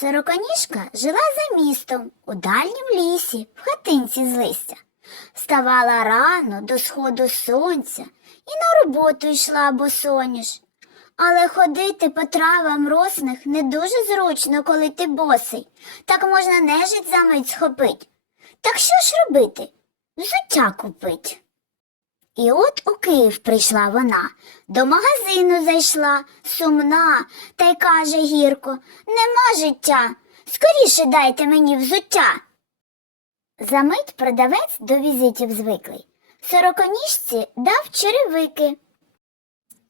Сороконіжка жила за містом у дальнім лісі, в хатинці з листя. Вставала рано до сходу сонця і на роботу йшла босоніж. Але ходити по травам росних не дуже зручно, коли ти босий. Так можна нежить за мить схопить. Так що ж робити? Взуття купить. І от у Київ прийшла вона, до магазину зайшла, сумна, та й каже гірко, нема життя, скоріше дайте мені взуття. Замить продавець до візитів звиклий. Сороконіжці дав черевики.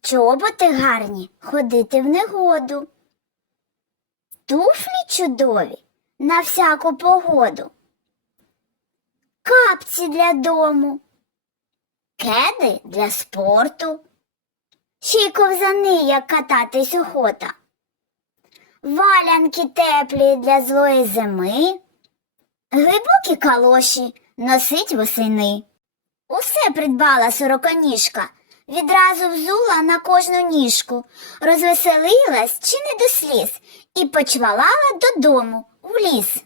Чоботи гарні, ходити в негоду. Туфлі чудові на всяку погоду. Капці для дому кеди для спорту, ще й ковзани, як кататись охота, валянки теплі для злої зими, глибокі калоші носить восени. Усе придбала сороконіжка, відразу взула на кожну ніжку, розвеселилась чи не до сліз. І почвалала додому в ліс.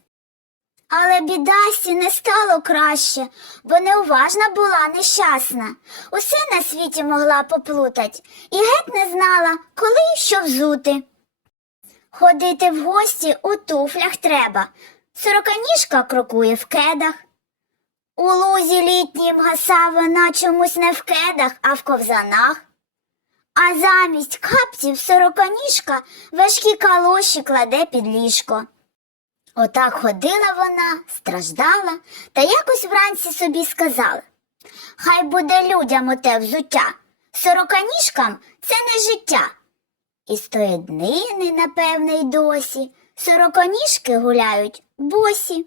Але бідасі не стало краще, бо неуважна була нещасна. Усе на світі могла поплутать і геть не знала, коли і що взути. Ходити в гості у туфлях треба. Сороканіжка крокує в кедах. У лузі літнім гаса вона чомусь не в кедах, а в ковзанах. А замість капців сороканіжка важкі калоші кладе під ліжко. Отак ходила вона, страждала, та якось вранці собі сказала Хай буде людям оте взуття, сороканіжкам це не життя. І з тої днини, напевне, й досі, сороконіжки гуляють босі.